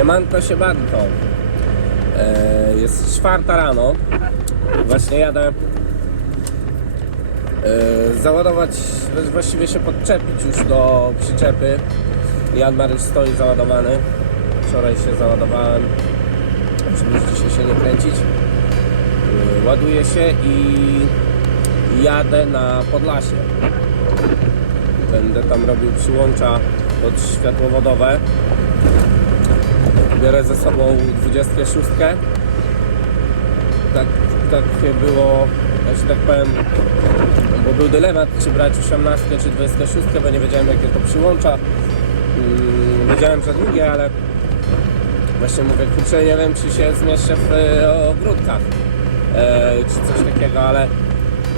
Siemanko, siemanko. E, jest czwarta rano. Właśnie jadę e, załadować, właściwie się podczepić już do przyczepy. Jan już stoi załadowany. Wczoraj się załadowałem, żeby już dzisiaj się nie kręcić. E, ładuję się i jadę na Podlasie. Będę tam robił przyłącza pod światłowodowe. Biorę ze sobą 26. Tak, tak było, się tak powiem, bo był dylemat, czy brać 18 czy 26, bo nie wiedziałem jakie to przyłącza. Mm, Wiedziałem, że długie, ale właśnie mówię, kurczę, nie wiem, czy się zmieszczę w e, ogródkach, e, czy coś takiego, ale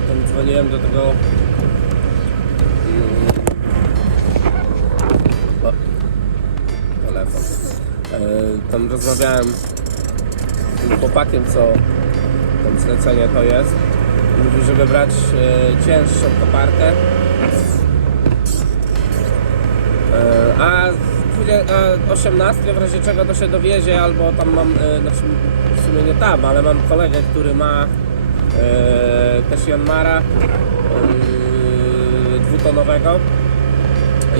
tam dzwoniłem do tego mm, telefon. E, tam rozmawiałem z tym chłopakiem, co tam zlecenie to jest. Mówił, żeby brać e, cięższą koparkę. E, a, a 18 w razie czego to się dowiezie, albo tam mam, znaczy w sumie nie tam, ale mam kolegę, który ma też Janmara e, dwutonowego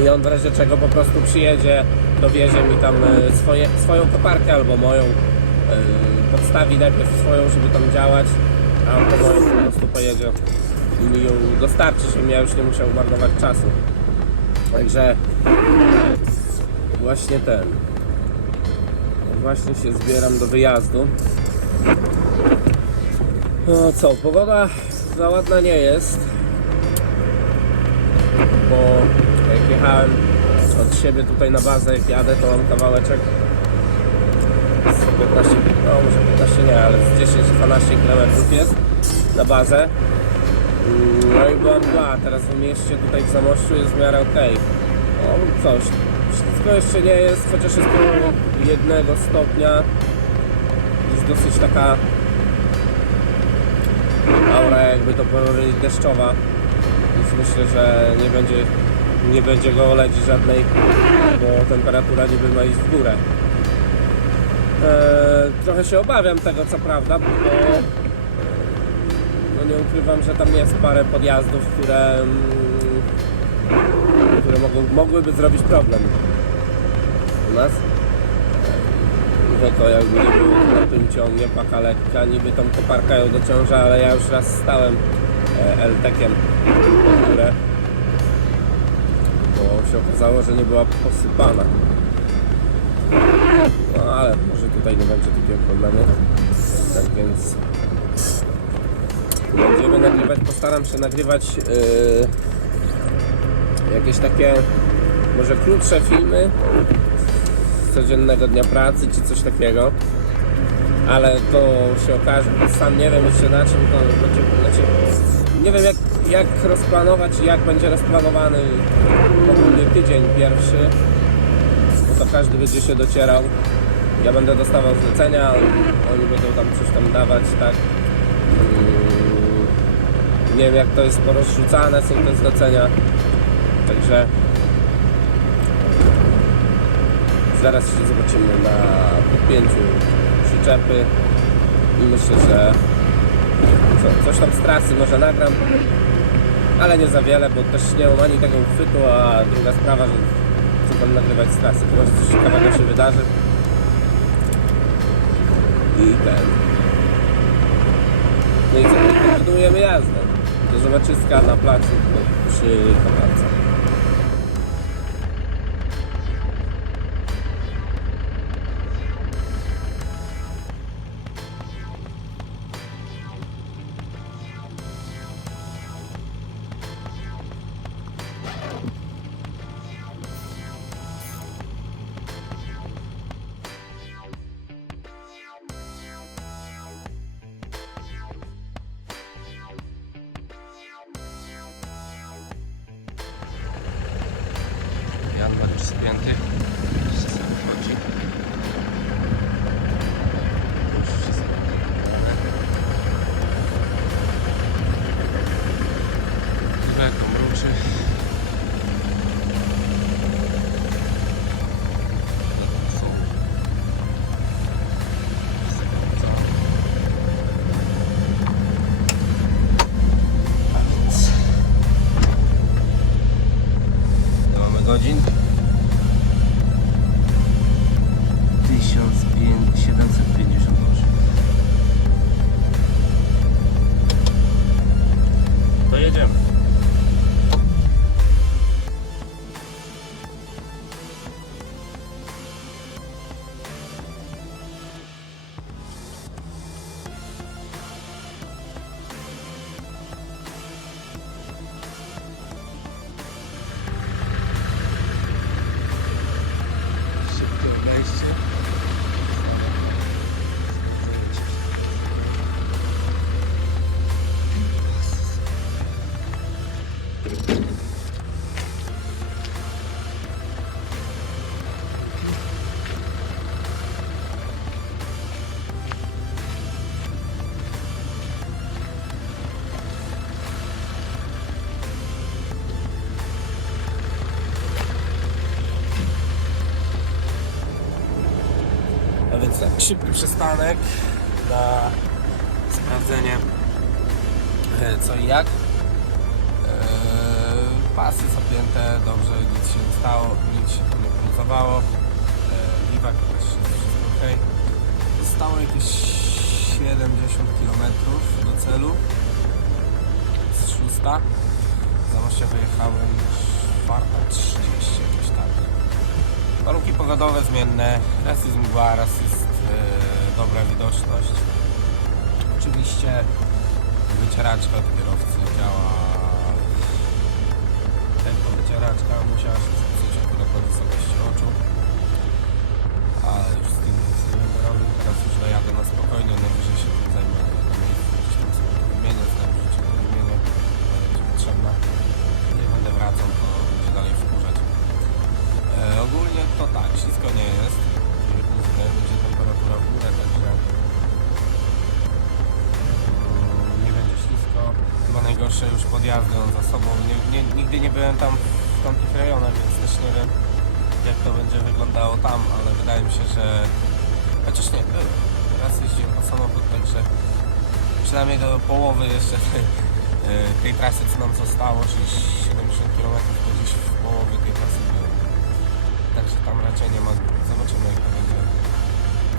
i on w razie czego po prostu przyjedzie, dowiezie mi tam e, swoje, swoją koparkę albo moją, e, podstawi najpierw swoją, żeby tam działać, a on po moją po prostu pojedzie i mi ją dostarczy, żebym ja już nie musiał marnować czasu. Także właśnie ten. Właśnie się zbieram do wyjazdu. No co, pogoda za ładna nie jest bo jak jechałem od siebie tutaj na bazę, jak jadę, to mam kawałeczek z 15, no może 15 nie, ale z 10-12 km jest na bazę. Mm, No i była mgła, teraz w mieście tutaj w Zamościu jest w miarę okej. No coś, wszystko jeszcze nie jest, chociaż jest około jednego stopnia. Jest dosyć taka aura jakby to powiedzieć deszczowa więc myślę, że nie będzie, nie będzie go oleć żadnej, bo temperatura niby ma iść w górę. Eee, trochę się obawiam tego, co prawda, bo no nie ukrywam, że tam jest parę podjazdów, które, mm, które mogłyby zrobić problem u nas. Mówię to jakby nie było na tym ciągnie paka lekka, niby tą koparka ją dociąża, ale ja już raz stałem e, górę, bo się okazało, że nie była posypana. No ale może tutaj nie będzie takiego problemu. Tak więc będziemy nagrywać, postaram się nagrywać yy, jakieś takie może krótsze filmy z codziennego dnia pracy czy coś takiego. Ale to się okaże, sam nie wiem jeszcze na czym to będzie, znaczy nie wiem jak, jak rozplanować i jak będzie rozplanowany ogólnie tydzień pierwszy, bo to każdy będzie się docierał. Ja będę dostawał zlecenia, oni będą tam coś tam dawać, tak. Mm, Nie wiem jak to jest porozrzucane są te zlecenia, także zaraz się zobaczymy na podpięciu przyczepy i myślę, że co, coś tam z trasy może nagram, ale nie za wiele, bo też nie mam ani tego uchwytu, a druga sprawa, że co tam nagrywać z trasy, to może coś ciekawego się wydarzy. I ten. No i co, kontynuujemy jazdę. Do zobaczyska na placu przy kaparce. Tak, szybki przystanek na sprawdzenie e, co i jak. E, Pasy zapięte, dobrze, nic się nie stało, nic się tu nie poluzowało. E, Biwak też jest wszystko ok. Zostało jakieś 70 km do celu. Z szósta. Z Zamościa wyjechałem 4.30 jakoś tak. Warunki pogodowe zmienne. Raz jest mgła, raz jest e, dobra widoczność. Oczywiście wycieraczka od kierowcy działa tylko wycieraczka musiała się spuścić akurat na wysokości oczu nie, byłem tam w tamtych rejonach, więc też nie wiem jak to będzie wyglądało tam, ale wydaje mi się, że chociaż nie. Raz jeździłem po samochód, także przynajmniej do połowy jeszcze tej, e, tej trasy co nam zostało, czyli 70 km to gdzieś w połowie tej trasy było. Także tam raczej nie ma. Zobaczymy jak to będzie.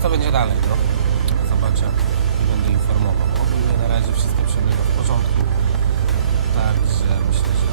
Co będzie dalej, no? Zobaczę i będę informował. Ogólnie na razie wszystko przebiega w porządku. Także myślę, że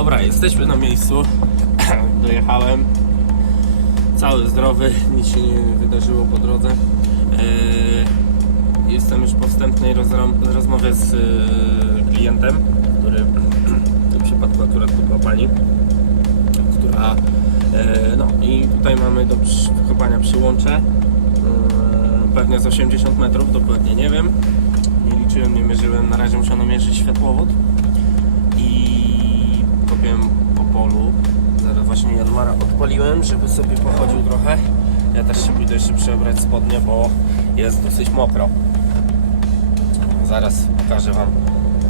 Dobra, jesteśmy na miejscu. Dojechałem. Cały zdrowy, nic się nie wydarzyło po drodze. Eee, Jestem już po wstępnej rozmowie z e, klientem, który w tym przypadku akurat to była pani, która e, no i tutaj mamy do wykopania przyłącze. E, Pewnie z 80 metrów, dokładnie nie wiem. Nie liczyłem, nie mierzyłem, na razie musiano mierzyć światłowód i kopiłem po polu. Zaraz właśnie Jarmara odpaliłem, żeby sobie pochodził trochę. Ja też się pójdę jeszcze przebrać spodnie, bo jest dosyć mokro. Zaraz pokażę Wam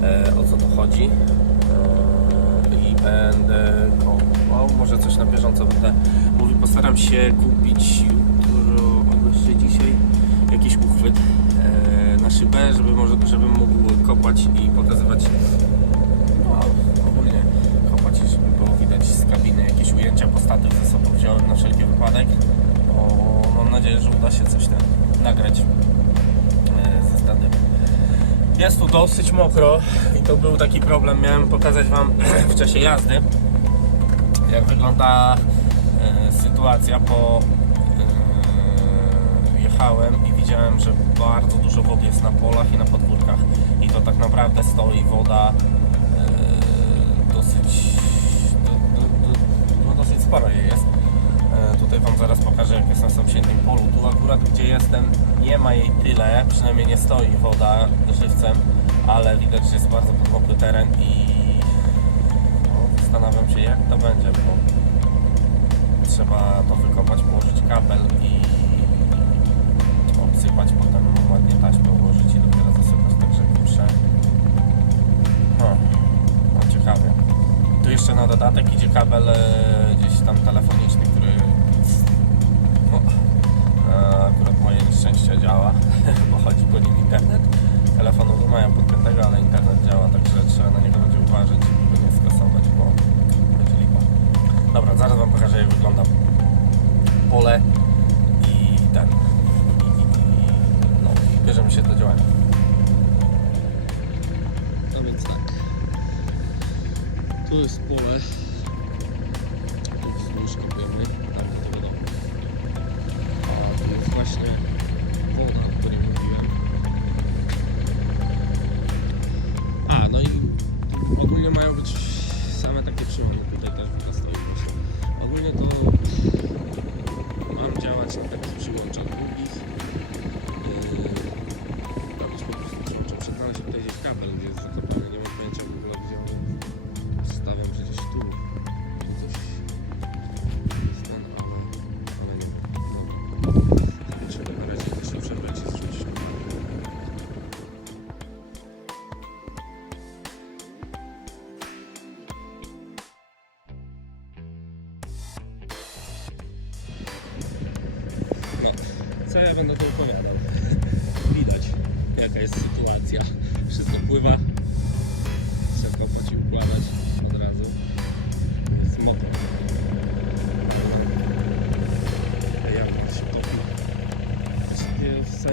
e, o co tu chodzi. E, I będę może coś na bieżąco będę mówił. Postaram się kupić jutro jeszcze dzisiaj jakiś uchwyt e, na szybę, żeby może, żebym mógł kopać i pokazywać no, ogólnie kopać, żeby było widać z kabiny jakieś ujęcia po statyw ze sobą wziąłem na wszelki wypadek. Bo mam nadzieję, że uda się coś tam nagrać e, ze statywu. Jest tu dosyć mokro i to był taki problem. Miałem pokazać Wam w czasie jazdy, jak wygląda e, sytuacja, bo e, jechałem i widziałem, że bardzo dużo wody jest na polach i na podwórkach i to tak naprawdę stoi woda sporo jej jest. E, Tutaj Wam zaraz pokażę jak jest na sąsiednim polu. Tu akurat gdzie jestem nie ma jej tyle, przynajmniej nie stoi woda żywcem, ale widać, że jest bardzo podmokły teren i no, zastanawiam się jak to będzie, bo trzeba to wykopać, położyć kabel i obsypać potem ładnie taśmę ułożyć i dopiero zasypać, także muszę no, no ciekawie. Tu jeszcze na dodatek idzie kabel e,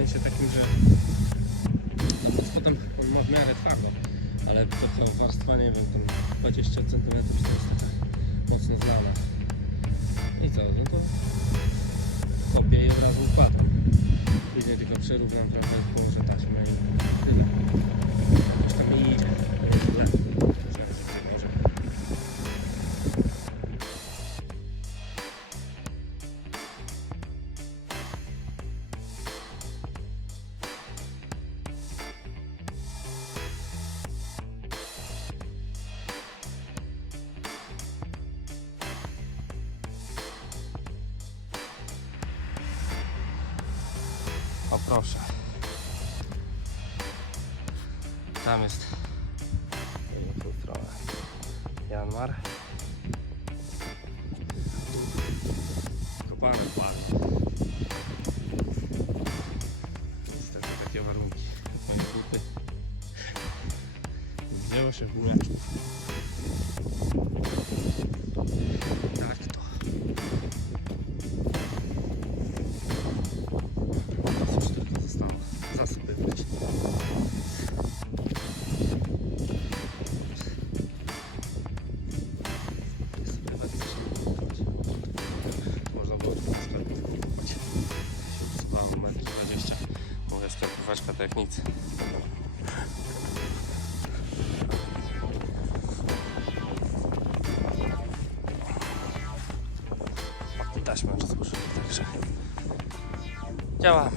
sensie takim, że spodem on ma w miarę twardo, ale taka warstwa, nie wiem, tam 20 cm to jest taka mocno zlana. I co, no to kopię i od razu układam. Później tylko przerównam, prawda, położę taśmę i tyle. Proszę. Tam jest Janmar. Kopane ładnie. Niestety takie warunki. Moje buty. Wzięło się w gumiaczków. Tak także działamy.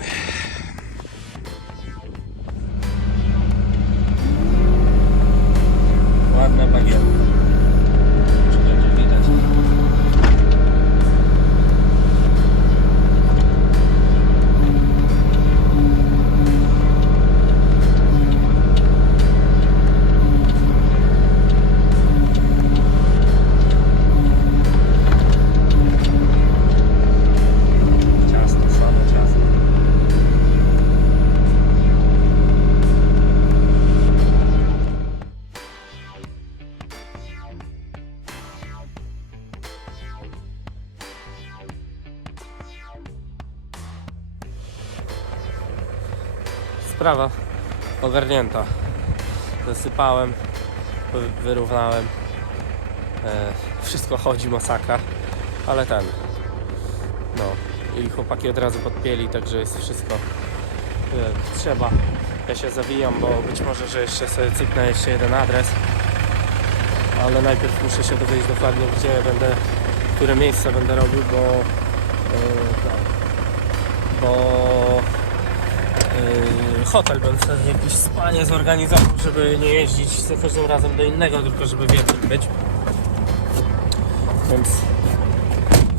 Sprawa ogarnięta. Zasypałem, wy- wyrównałem. E, wszystko chodzi masakra, ale ten. No i chłopaki od razu podpięli, także jest wszystko jak trzeba. Ja się zawijam, bo być może, że jeszcze sobie cyknę jeszcze jeden adres. Ale najpierw muszę się dowiedzieć dokładnie, gdzie będę, które miejsce będę robił, bo yy, tak, bo hotel bym sobie jakieś spanie zorganizował, żeby nie jeździć za każdym razem do innego, tylko żeby wieczór być. Więc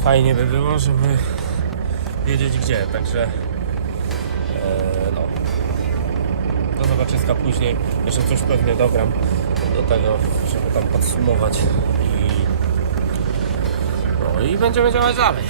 fajnie by było, żeby wiedzieć gdzie, także e, no do zobaczyska później, jeszcze coś pewnie dogram do tego, żeby tam podsumować i no i będziemy działać dalej.